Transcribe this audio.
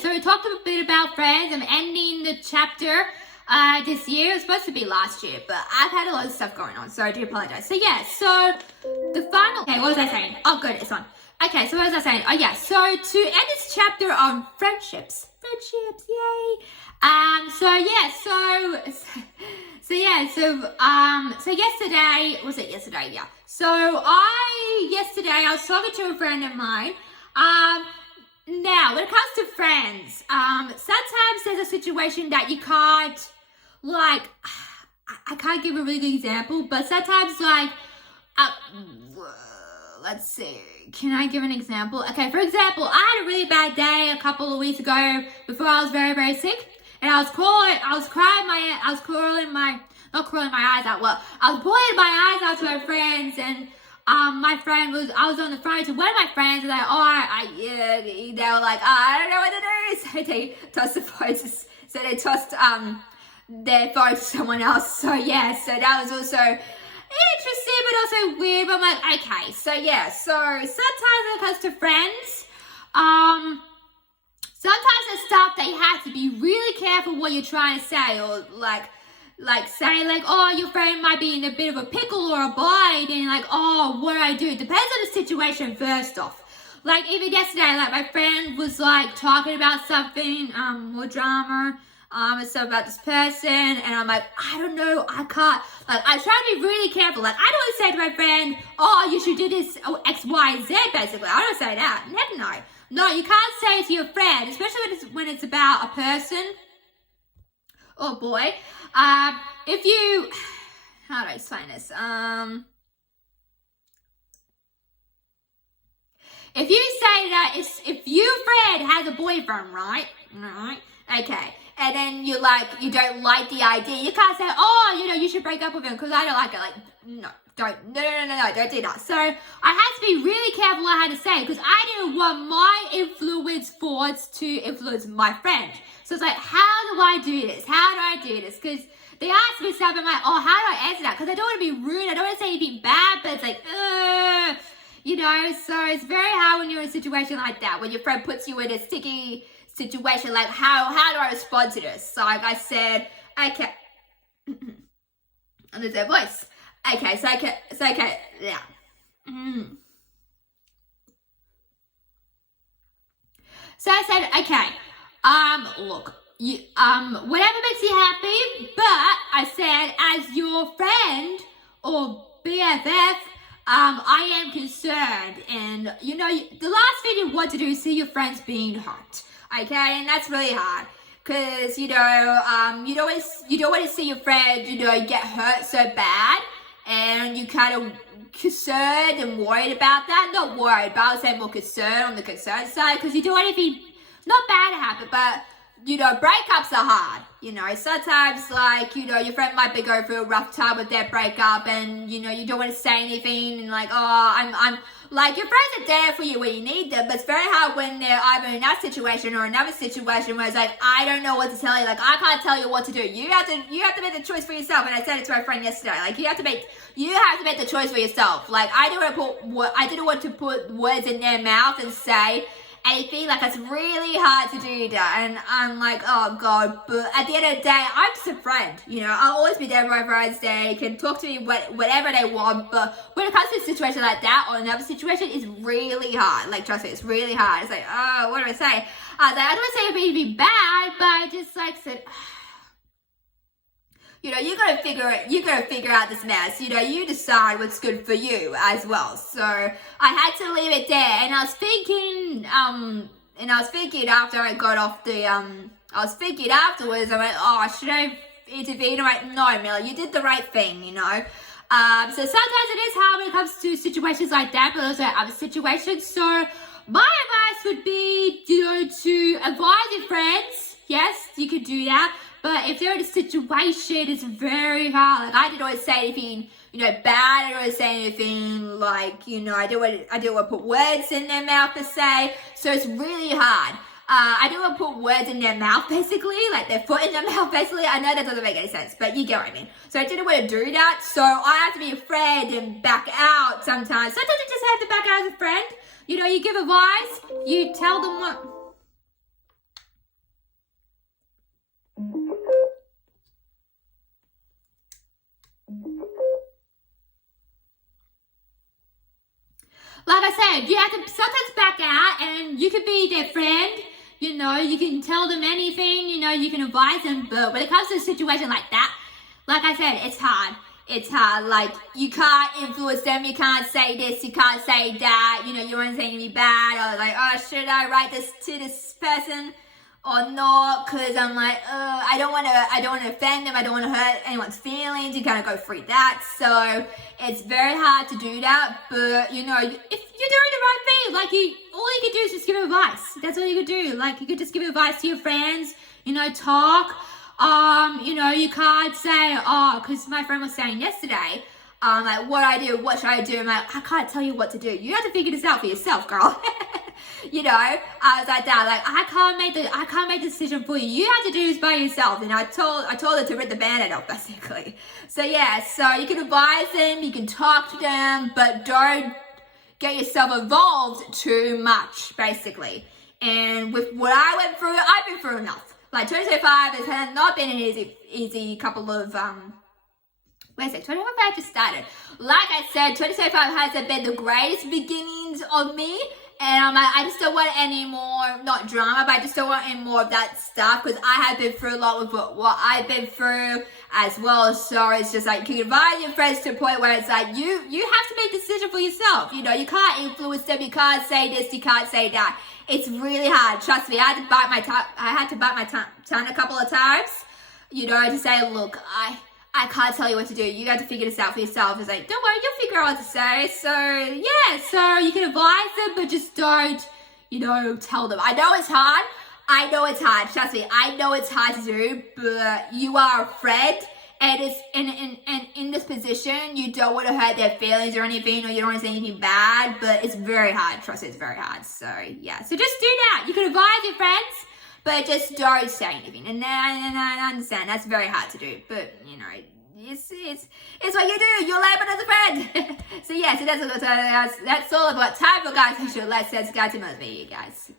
so we talked a bit about friends. I'm ending the chapter this year. It was supposed to be last year, but I've had a lot of stuff going on, so I do apologize. So the final, okay, what was I saying? Oh, good, it's on. Okay, so what was I saying? Oh yeah, so to end this chapter on friendships, yay. So yesterday, was it yesterday? Yeah. Yesterday I was talking to a friend of mine. Now when it comes to friends, sometimes there's a situation that you can't, like, I can't give a really good example, but sometimes let's see, can I give an example? Okay, for example, I had a really bad day a couple of weeks ago before I was very, very sick, and I was bawling my eyes out to my friends, and I was on the phone to one of my friends, and they were like, I don't know what to do, so they tossed the phone, so they tossed their phone to someone else, so that was also interesting, but also weird, but I'm like, okay, so sometimes when it comes to friends, sometimes the stuff that you have to be really careful what you're trying to say, or say oh, your friend might be in a bit of a pickle or a bind, and like, oh, what do I do? It depends on the situation first off. Like even yesterday, like my friend was like talking about something, more drama, and stuff about this person, and I'm like, I don't know, I can't, like, I try to be really careful. Like, I don't say to my friend, oh, you should do this, X, Y, Z, basically. I don't say that. Heck no. No, you can't say it to your friend, especially when it's about a person or boy. If you, how do I explain this? If you say that, if your friend has a boyfriend, right? Okay. And then you don't like the idea, you can't say, oh, you should break up with him because I don't like it. Like, no, don't do that. So I had to be really careful what I had to say, because I didn't want my influence thoughts to influence my friend. So it's like, how do I do this? Because they asked me stuff, I'm like, oh, how do I answer that? Because I don't want to be rude, I don't want to say anything bad, but it's like, so it's very hard when you're in a situation like that, when your friend puts you in a sticky situation, like how do I respond to this? So like I said, okay, and there's their voice. Okay, yeah. So I said, okay, look, you, whatever makes you happy, but I said, as your friend or BFF, I am concerned, and the last thing you want to do is see your friends being hurt. Okay, and that's really hard, because you don't want to see your friend get hurt so bad, and you kind of concerned and worried about that. Not worried, but I would say more concerned, on the concerned side, because you don't want anything not bad to happen, but breakups are hard. Sometimes your friend might be going through a rough time with their breakup, and you don't want to say anything, and like, oh, I'm like, your friends are there for you when you need them, but it's very hard when they're either in that situation or another situation where it's like, I don't know what to tell you, like, I can't tell you what to do. You have to make the choice for yourself. And I said it to my friend yesterday, like, you have to make the choice for yourself. Like, I didn't want to put words in their mouth and say anything. Like, it's really hard to do that, and I'm like, oh god, but at the end of the day, I'm just a friend, I'll always be there for my friends. They can talk to me whatever they want, but when it comes to a situation like that or another situation, it's really hard. Like, trust me, it's really hard. It's like, oh, what do I say? I don't want to say anything bad, but I just said, you gotta figure out this mess. You decide what's good for you as well. So I had to leave it there, and I was thinking after I got off the I was thinking afterwards, I went, oh, should I intervene? I'm like, no, Millie, you did the right thing, So sometimes it is hard when it comes to situations like that, but also other situations. So my advice would be, to advise your friends. Yes, you could do that. But if they're in a situation, it's very hard. Like, I didn't always say anything, bad. I didn't always say anything like, I didn't want to put words in their mouth per se. So it's really hard. I didn't want to put words in their mouth, basically, like their foot in their mouth, basically. I know that doesn't make any sense, but you get what I mean. So I didn't want to do that. So I have to be a friend and back out sometimes. Sometimes you just have to back out as a friend. You give advice, you tell them what. said, you have to sometimes back out and you can be their friend. You know, you can tell them anything, you know, you can advise them. But when it comes to a situation like that, like I said, it's hard. It's hard. Like, you can't influence them. You can't say this. You can't say that. You know, you want to say anything bad. Or like, oh, should I write this to this person or not? Because I'm like, I don't want to offend them. I don't want to hurt anyone's feelings. You kind of go through that. So it's very hard to do that. But, you know, if you're doing the right thing, like all you can do is just give advice. That's all you could do. Like, you could just give advice to your friends, you know, talk. You know, you can't say, because my friend was saying yesterday, like, what I do, what should I do? I'm like, I can't tell you what to do. You have to figure this out for yourself, girl. You know, I was like that, like, I can't make the decision for you. You have to do this by yourself. And I told her to rip the band-aid off, basically. So yeah, so you can advise them, you can talk to them, but don't get yourself involved too much, basically. And with what I went through, I've been through enough. Like, 2025 has not been an easy couple of, wait a sec, 2025 just started. Like I said, 2025 hasn't been the greatest beginnings of me. And I'm like, I just don't want any more, not drama, but I just don't want any more of that stuff. Because I have been through a lot with what I've been through as well. So it's just like, you can advise your friends to a point where it's like, you have to make a decision for yourself. You know, you can't influence them. You can't say this, you can't say that. It's really hard. Trust me, I had to bite my tongue a couple of times, you know, to say, look, I can't tell you what to do. You got to figure this out for yourself. It's like, don't worry, you'll figure out what to say. So, yeah, so you can advise them, but just don't, you know, tell them. I know it's hard. Trust me, I know it's hard to do, but you are a friend. And it's in this position, you don't want to hurt their feelings or anything, or you don't want to say anything bad, but it's very hard. Trust me, it's very hard. So, yeah. So just do that. You can advise your friends, but just don't say anything. And I understand that's very hard to do, but, you know, it's what you do. You're labeled as a friend. So, yeah, so that's all I've got time for, guys. Let's get to most video, guys.